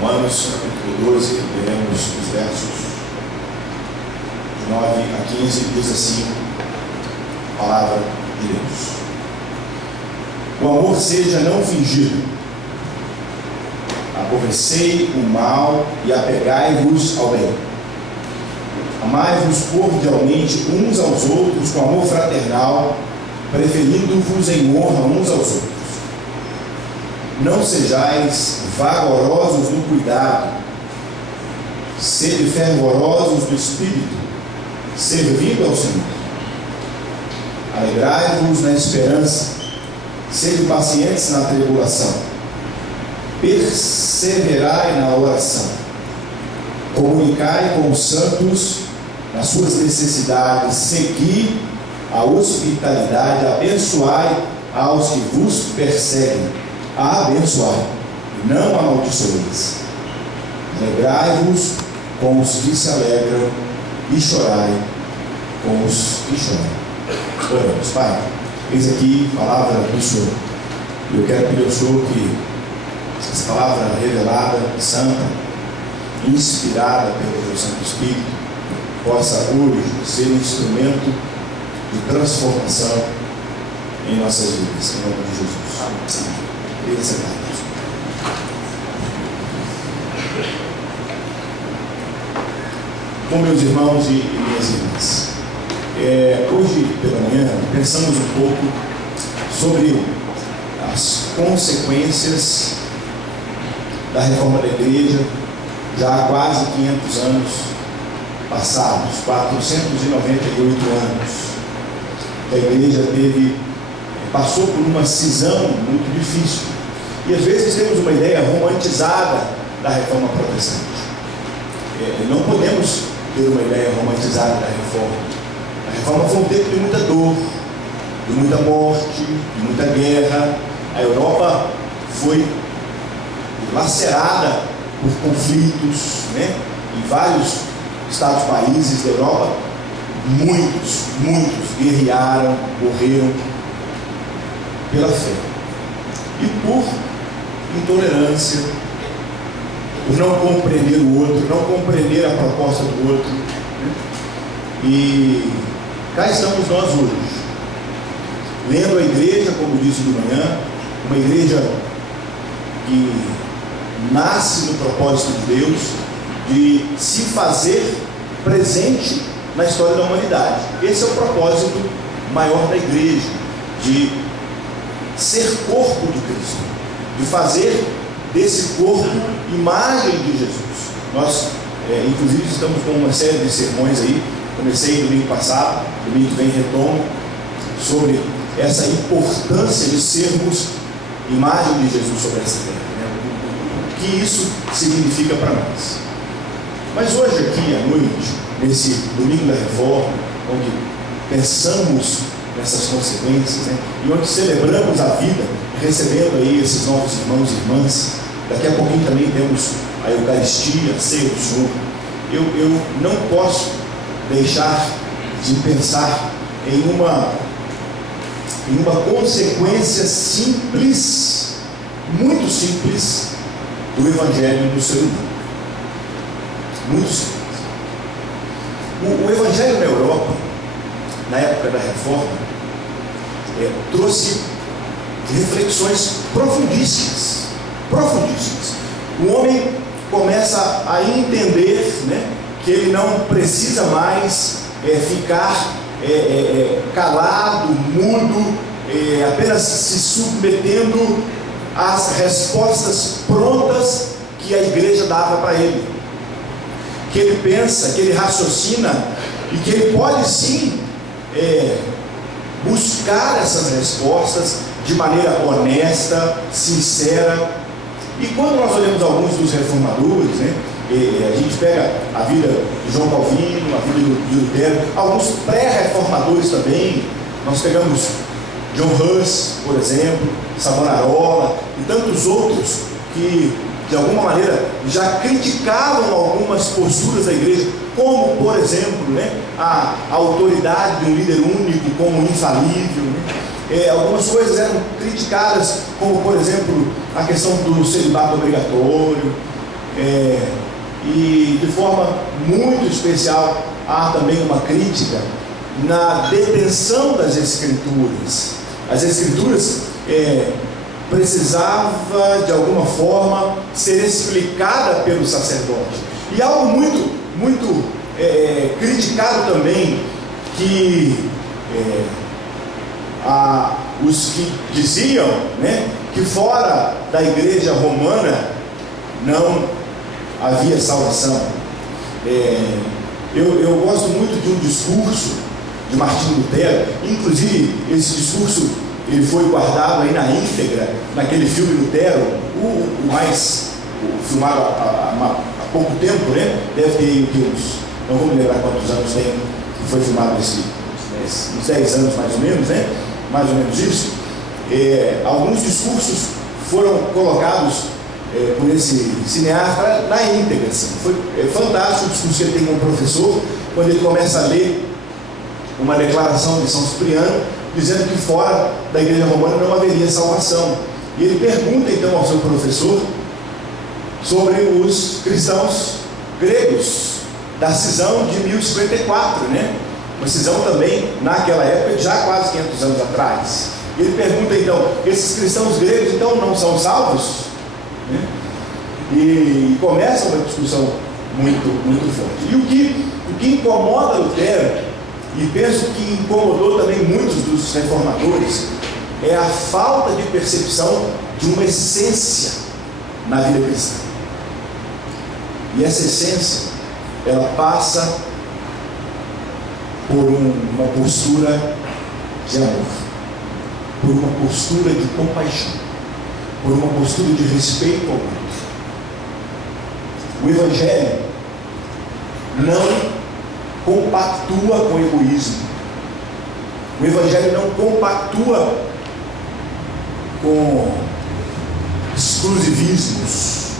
Romanos, capítulo 12, leremos os versos de 9 a 15, diz assim a palavra de Deus. O amor seja não fingido. Aborrecei o mal e apegai-vos ao bem. Amai-vos cordialmente uns aos outros com amor fraternal, preferindo-vos em honra uns aos outros. Não sejais vagarosos no cuidado, sede fervorosos no espírito, servindo ao Senhor. Alegrai-vos na esperança, sede pacientes na tribulação, perseverai na oração, comunicai com os santos nas suas necessidades, segui a hospitalidade, abençoai aos que vos perseguem, abençoai, e não amaldiçoeis. Alegrai-vos com os que se alegram e chorai com os que choram. Oremos. Pai, eis aqui a palavra do Senhor. Eu quero pedir ao Senhor que essa palavra revelada, santa, inspirada pelo teu Santo Espírito, possa hoje ser um instrumento de transformação em nossas vidas, em nome de Jesus. Amém. Com meus irmãos e minhas irmãs, hoje pela manhã pensamos um pouco sobre as consequências da reforma da igreja, já há quase 500 anos passados, 498 anos, que a igreja passou por uma cisão muito difícil. E às vezes temos uma ideia romantizada da reforma protestante. Não podemos ter uma ideia romantizada da reforma. A reforma foi um tempo de muita dor, de muita morte, de muita guerra. A Europa foi lacerada por conflitos, em vários estados-países da Europa. Muitos guerrearam, morreram pela fé e por intolerância, por não compreender o outro, não compreender a proposta do outro. E cá estamos nós hoje, lendo a igreja, como disse de manhã, uma igreja que nasce no propósito de Deus de se fazer presente na história da humanidade. Esse é o propósito maior da igreja, de ser corpo de Cristo, de fazer desse corpo imagem de Jesus. Nós, inclusive, estamos com uma série de sermões aí. Comecei domingo passado, domingo que vem retomo, sobre essa importância de sermos imagem de Jesus sobre essa terra, o que isso significa para nós. Mas hoje aqui à noite, nesse domingo da reforma, onde pensamos nessas consequências, e onde celebramos a vida, recebendo aí esses novos irmãos e irmãs. Daqui a pouquinho também temos a Eucaristia, a ceia do Senhor. Eu não posso deixar de pensar em uma consequência simples, muito simples, do Evangelho do ser humano. Muito simples. O Evangelho na Europa, na época da Reforma, trouxe reflexões profundíssimas. O homem começa a entender, que ele não precisa mais ficar calado, mudo, apenas se submetendo às respostas prontas que a igreja dava para ele. Que ele pensa, que ele raciocina e que ele pode sim buscar essas respostas de maneira honesta, sincera. E quando nós olhamos alguns dos reformadores, a gente pega a vida de João Calvino, a vida de Lutero, alguns pré-reformadores também. Nós pegamos John Hus, por exemplo, Savonarola e tantos outros que de alguma maneira já criticavam algumas posturas da igreja, como por exemplo, a autoridade de um líder único como infalível. Algumas coisas eram criticadas, como por exemplo a questão do celibato obrigatório. E de forma muito especial há também uma crítica na detenção das Escrituras. As Escrituras precisava de alguma forma ser explicada pelo sacerdote. E algo muito criticado também, que os que diziam, né, que fora da igreja romana não havia salvação. Eu gosto muito de um discurso de Martinho Lutero. Inclusive esse discurso ele foi guardado aí na íntegra naquele filme Lutero, filmado há pouco tempo, né? Deve ter aí não vou me lembrar quantos anos tem que foi filmado uns 10 anos mais ou menos, né? Mais ou menos isso. Alguns discursos foram colocados por esse cineasta na íntegra, assim. Foi fantástico o discurso que ele tem como professor, quando ele começa a ler uma declaração de São Cipriano, dizendo que fora da igreja romana não haveria salvação. E ele pergunta então ao seu professor sobre os cristãos gregos da cisão de 1054, né? Uma cisão também naquela época, já quase 500 anos atrás. Ele pergunta então: esses cristãos gregos então não são salvos? Né? E começa uma discussão muito forte. E o que incomoda Lutero, e penso que incomodou também muitos dos reformadores, é a falta de percepção de uma essência na vida cristã. E essa essência, ela passa por uma postura de amor, por uma postura de compaixão, por uma postura de respeito ao outro. O Evangelho não compactua com o egoísmo. O Evangelho não compactua com exclusivismos.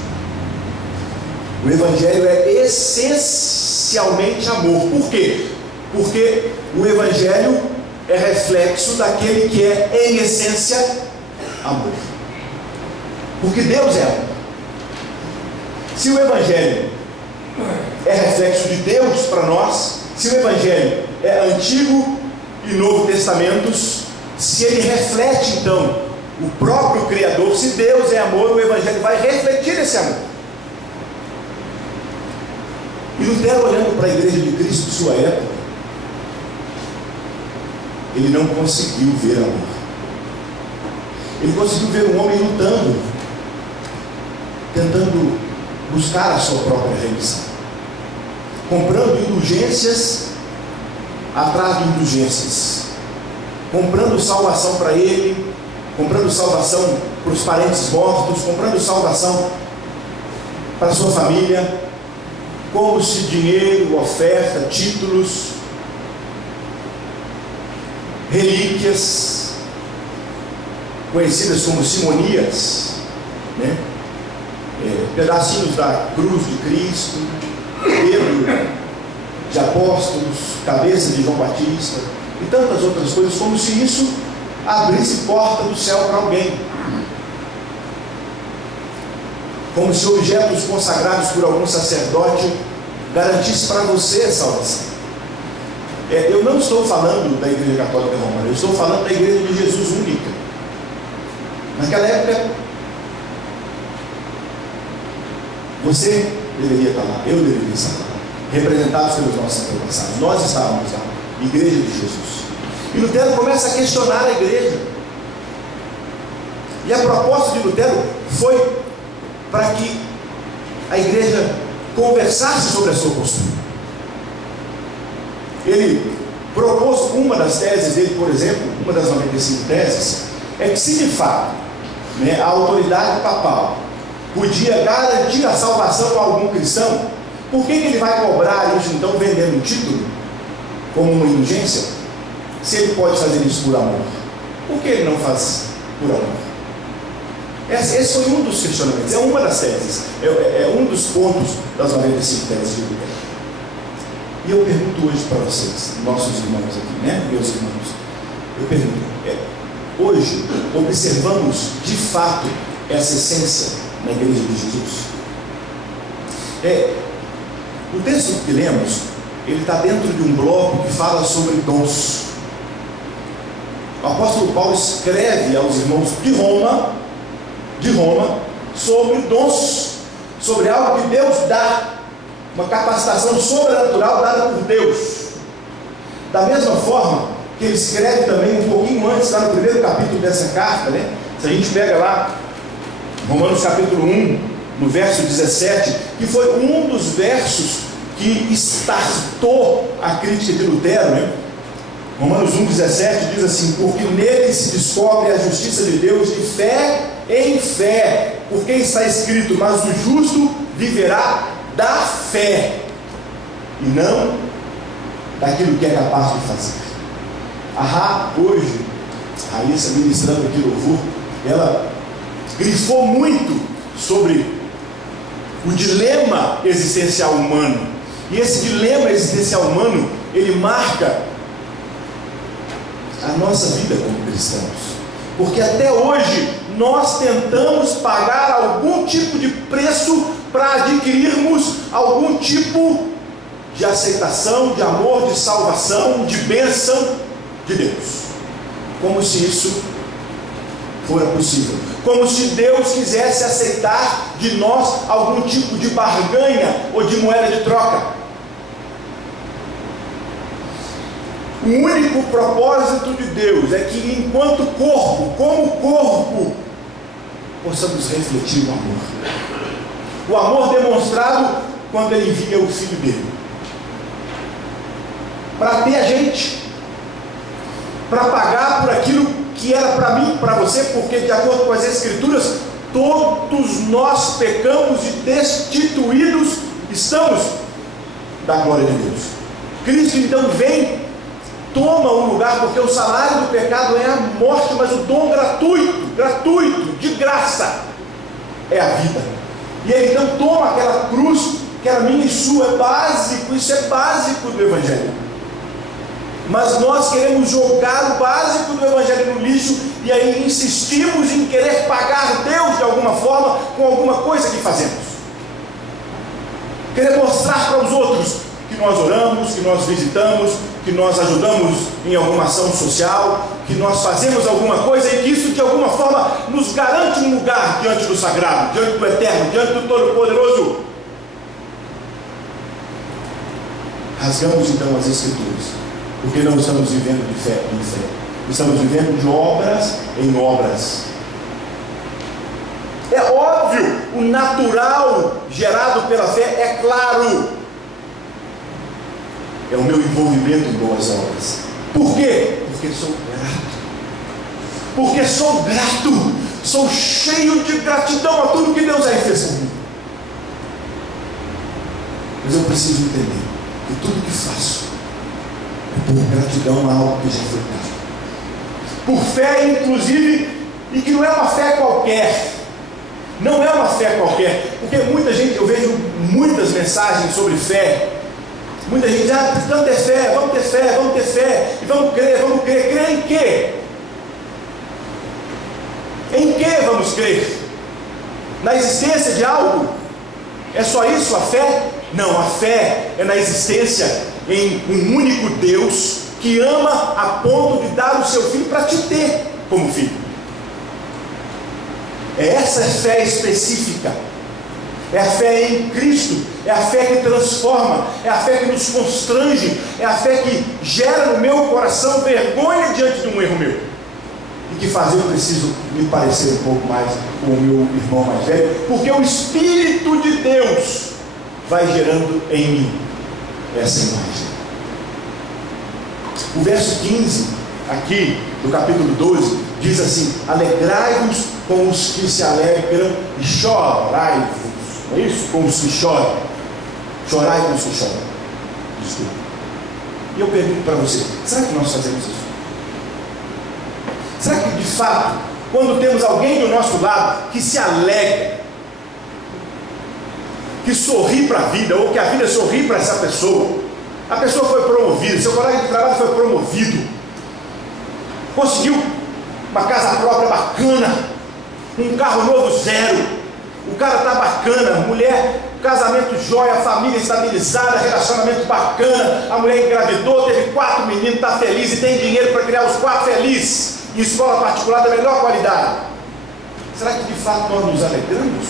O Evangelho é essencialmente amor. Por quê? Porque o Evangelho é reflexo daquele que é, em essência, amor. Porque Deus é amor. Se o Evangelho é reflexo de Deus para nós, se o Evangelho é Antigo e Novo Testamentos, se ele reflete então o próprio Criador, se Deus é amor, o Evangelho vai refletir esse amor. E Lutero, olhando para a igreja de Cristo de sua época, ele não conseguiu ver amor. Ele conseguiu ver um homem lutando, tentando buscar a sua própria remissão, comprando indulgências atrás de indulgências, comprando salvação para ele, comprando salvação para os parentes mortos, comprando salvação para a sua família, como se dinheiro, oferta, títulos, relíquias, conhecidas como simonias, né? Pedacinhos da cruz de Cristo, dedo de apóstolos, cabeça de João Batista e tantas outras coisas, como se isso abrisse porta do céu para alguém, como se objetos consagrados por algum sacerdote garantisse para você a salvação. Eu não estou falando da Igreja Católica Romana, eu estou falando da Igreja de Jesus única. Naquela época, você deveria estar lá, eu deveria estar lá, representados pelos nossos antepassados. Nós estávamos lá, Igreja de Jesus. E Lutero começa a questionar a igreja. E a proposta de Lutero foi para que a igreja conversasse sobre a sua postura. Ele propôs, uma das teses dele, por exemplo, uma das 95 teses, é que se de fato, né, a autoridade papal podia garantir a salvação a algum cristão, por que ele vai cobrar isso então vendendo um título como uma indulgência, se ele pode fazer isso por amor? Por que ele não faz por amor? Esse foi um dos questionamentos, é uma das teses, é um dos pontos das 95 teses de Lutero. E eu pergunto hoje para vocês, nossos irmãos aqui, né, meus irmãos, eu pergunto, hoje observamos de fato essa essência na Igreja de Jesus? O texto que lemos, ele está dentro de um bloco que fala sobre dons. O apóstolo Paulo escreve aos irmãos de Roma, sobre dons, sobre algo que Deus dá, uma capacitação sobrenatural dada por Deus. Da mesma forma que ele escreve também um pouquinho antes, lá no primeiro capítulo dessa carta, né? Se a gente pega lá, Romanos capítulo 1, no verso 17, que foi um dos versos que startou a crítica de Lutero, né? Romanos 1,17 diz assim: porque nele se descobre a justiça de Deus de fé em fé, porque está escrito, mas o justo viverá da fé, e não daquilo que é capaz de fazer. Hoje, a Raíssa ministrando aqui louvor, ela grifou muito sobre o dilema existencial humano, e esse dilema existencial humano, ele marca a nossa vida como cristãos, porque até hoje nós tentamos pagar algum tipo de preço para adquirirmos algum tipo de aceitação, de amor, de salvação, de bênção de Deus, como se isso fora possível, como se Deus quisesse aceitar de nós algum tipo de barganha ou de moeda de troca. O único propósito de Deus é que, enquanto corpo, como corpo, possamos refletir o amor. O amor demonstrado quando Ele envia o Filho dele para ter a gente, para pagar por aquilo que era para mim, para você, porque de acordo com as Escrituras, todos nós pecamos e destituídos estamos da glória de Deus. Cristo então vem, toma um lugar, porque o salário do pecado é a morte, mas o dom gratuito, de graça, é a vida. E Ele então toma aquela cruz, que era minha e sua, é básico, isso é básico do Evangelho. Mas nós queremos jogar o básico do Evangelho no lixo, e aí insistimos em querer pagar Deus de alguma forma, com alguma coisa que fazemos. Querer mostrar para os outros que nós oramos, que nós visitamos, que nós ajudamos em alguma ação social, que nós fazemos alguma coisa, e que isso de alguma forma nos garante um lugar diante do sagrado, diante do eterno, diante do Todo-Poderoso. Rasgamos então as Escrituras, porque não estamos vivendo de fé em fé, estamos vivendo de obras em obras. É óbvio, o natural gerado pela fé é claro, é o meu envolvimento em boas obras. Por quê? Porque sou grato. Porque sou grato, sou cheio de gratidão a tudo que Deus já fez por mim. Mas eu preciso entender que tudo que faço é por gratidão a algo que já foi dado, por fé inclusive, e que não é uma fé qualquer. Não é uma fé qualquer, porque muita gente, eu vejo muitas mensagens sobre fé. Muita gente diz: precisamos ter fé, vamos ter fé, vamos ter fé, e vamos crer. Crer em quê? Em que vamos crer? Na existência de algo? É só isso a fé? Não, a fé é na existência em um único Deus que ama a ponto de dar o seu filho para te ter como filho. É essa fé específica. É a fé em Cristo, é a fé que transforma, é a fé que nos constrange, é a fé que gera no meu coração vergonha diante de um erro meu, e que faz eu preciso me parecer um pouco mais com o meu irmão mais velho, porque o Espírito de Deus vai gerando em mim essa imagem. O verso 15, aqui do capítulo 12, diz assim: alegrai-vos com os que se alegram e chorai-vos. Não é isso? Com os que choram. Chorai com os que choram. Desculpa. E eu pergunto para você: será que nós fazemos isso? Será que de fato, quando temos alguém do nosso lado que se alegra, que sorri para a vida, ou que a vida sorri para essa pessoa, a pessoa foi promovida, seu colega de trabalho foi promovido, conseguiu uma casa própria bacana, um carro novo zero, o cara está bacana, mulher, casamento jóia, família estabilizada, relacionamento bacana, a mulher engravidou, teve 4 meninos, está feliz e tem dinheiro para criar os 4 felizes, em escola particular da melhor qualidade. Será que de fato nós nos alegramos?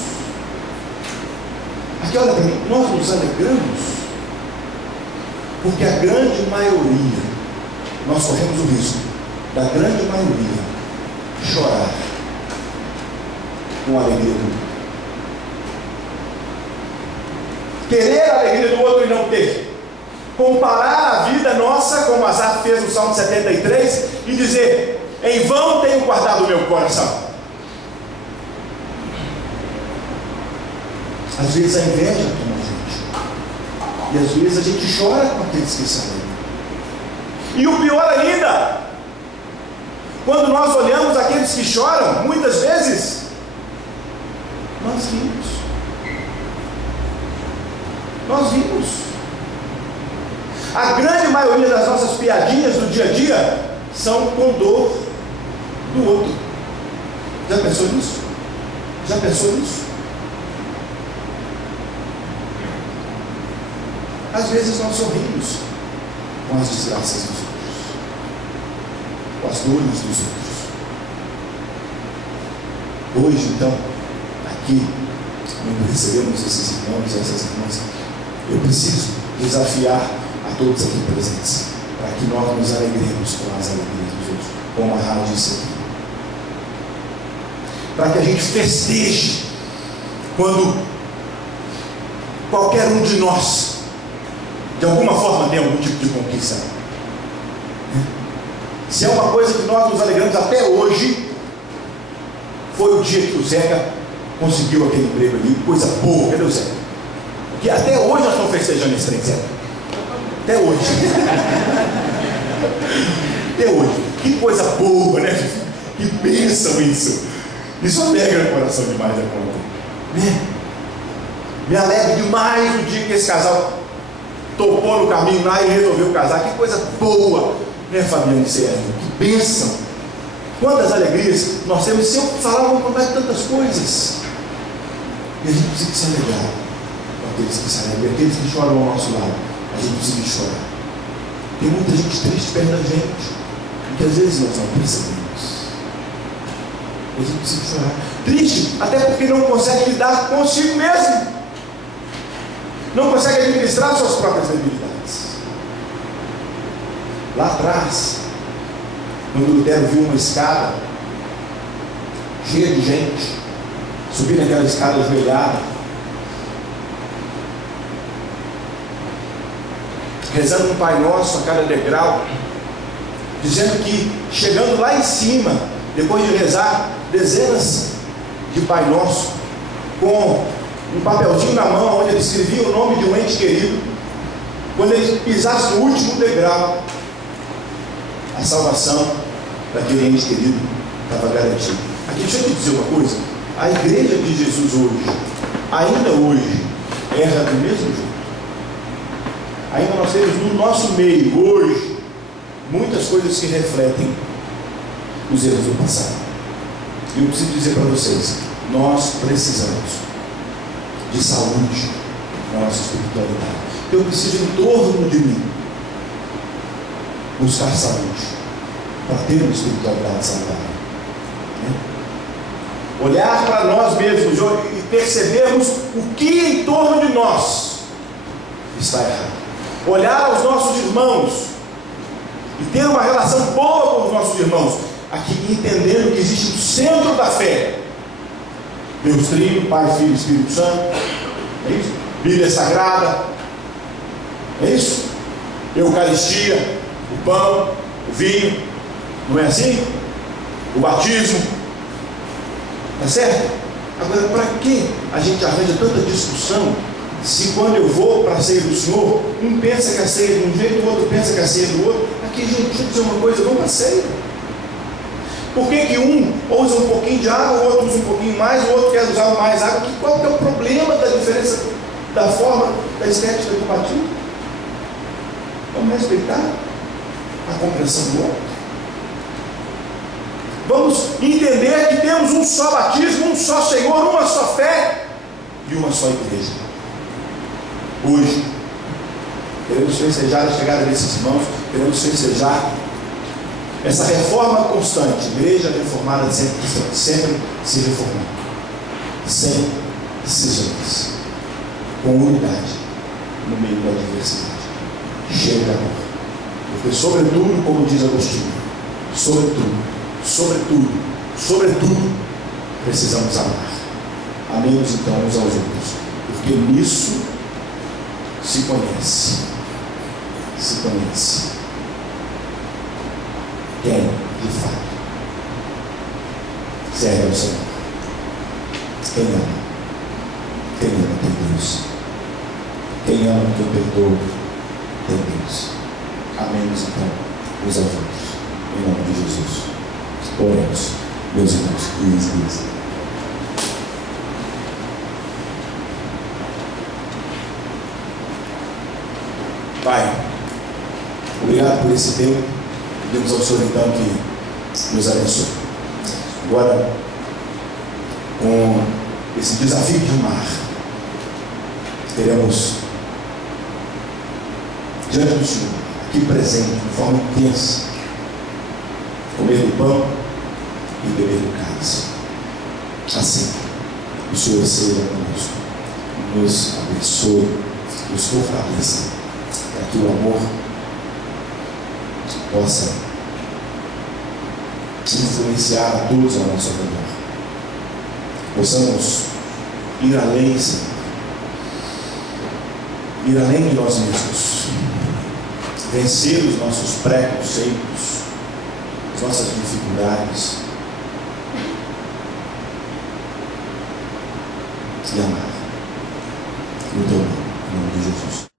Aqui olha para mim, nós nos alegramos porque a grande maioria, nós corremos o risco da grande maioria chorar com a alegria do outro, querer a alegria do outro e não ter, comparar a vida nossa, como Asaf fez no Salmo 73, e dizer: em vão tenho guardado o meu coração. Às vezes a inveja toma a gente, e às vezes a gente chora com aqueles que se alegram. E o pior ainda, quando nós olhamos aqueles que choram, muitas vezes nós rimos. Nós vimos. A grande maioria das nossas piadinhas do dia a dia são com dor do outro. Já pensou nisso? Já pensou nisso? Às vezes nós sorrimos com as desgraças dos outros, com as dores dos outros. Hoje, então, aqui, quando recebemos esses irmãos e essas irmãs, eu preciso desafiar a todos aqui presentes, para que nós nos alegremos com as alegrias dos outros, como a rádio disse aqui. Para que a gente festeje quando qualquer um de nós, de alguma forma, tem algum tipo de conquista. Se é uma coisa que nós nos alegramos até hoje, foi o dia que o Zeca conseguiu aquele emprego ali, coisa boa. Cadê o Zeca? Porque até hoje nós estamos festejando esse trem, Zeca. Até hoje. Até hoje. Que coisa boa, né? Que bênção isso. Isso alegra o coração demais da conta, né? Me alegra demais o dia que esse casal topou no caminho lá e resolveu casar. Que coisa boa, né, Fabiano e Sérgio? Que bênção. Quantas alegrias nós temos. Se eu falar, vamos contar de tantas coisas. E a gente precisa se alegrar com aqueles que se alegram, aqueles que choram ao nosso lado. A gente precisa chorar. Tem muita gente triste perto da gente, que às vezes nós não percebemos. A gente precisa chorar. Triste, até porque não consegue lidar consigo mesmo. Não consegue administrar suas próprias debilidades. Lá atrás, quando Lutero viu uma escada cheia de gente, subir naquela escada ajoelhada, rezando um Pai Nosso a cada degrau, dizendo que chegando lá em cima, depois de rezar dezenas de Pai Nosso, com um papelzinho na mão onde ele escrevia o nome de um ente querido, quando ele pisasse no último degrau, a salvação daquele ente querido estava garantida. Aqui, deixa eu te dizer uma coisa: a igreja de Jesus hoje, ainda hoje, erra do mesmo jeito. Ainda nós temos no nosso meio hoje muitas coisas que refletem os erros do passado. E eu preciso dizer para vocês: nós precisamos de saúde na nossa espiritualidade. Eu preciso, em torno de mim, buscar saúde para ter uma espiritualidade saudável, né? Olhar para nós mesmos e percebermos o que em torno de nós está errado. Olhar aos nossos irmãos e ter uma relação boa com os nossos irmãos, aqui entendendo que existe o centro da fé: Deus Trino, Pai, Filho e Espírito Santo. É isso? Bíblia Sagrada. É isso? Eucaristia, o pão, o vinho. Não é assim? O batismo. Tá certo? Agora, para que a gente arranja tanta discussão, se quando eu vou para a ceia do Senhor, um pensa que a ceia é de um jeito, o outro pensa que a ceia é do outro? Aqui, gente, deixa eu dizer uma coisa: vamos para a ceia. Por que um usa um pouquinho de água, o outro usa um pouquinho mais, o outro quer usar mais água? Qual que é o problema da diferença da forma, da estética do batismo? Vamos respeitar a compreensão do outro. Vamos entender que temos um só batismo, um só Senhor, uma só fé, e uma só igreja. Hoje, queremos festejar a chegada desses irmãos, queremos festejar essa reforma constante, igreja reformada sempre se reformando, sem cisões, com unidade no meio da diversidade, cheio de amor. Porque sobretudo, como diz Agostinho, sobretudo, precisamos amar. Amemos então uns aos outros, porque nisso se conhece quem de fato serve ao Senhor. Quem ama tem Deus. Quem ama, quem perdoa, tem Deus. Amemos então uns aos outros, em nome de Jesus. Oremos, meus irmãos e minhas irmãs. Pai, obrigado por esse tempo. Pedimos ao Senhor então que nos abençoe. Agora, com esse desafio de amar, teremos diante do Senhor, aqui presente, de forma intensa, comer do pão e beber do cálice. Assim, o Senhor seja conosco, nos abençoe, nos fortaleça, para que o amor possa influenciar a todos ao nosso redor. Possamos ir além, Senhor, ir além de nós mesmos, vencer os nossos preconceitos, as nossas dificuldades e amar no teu nome, em nome de Jesus.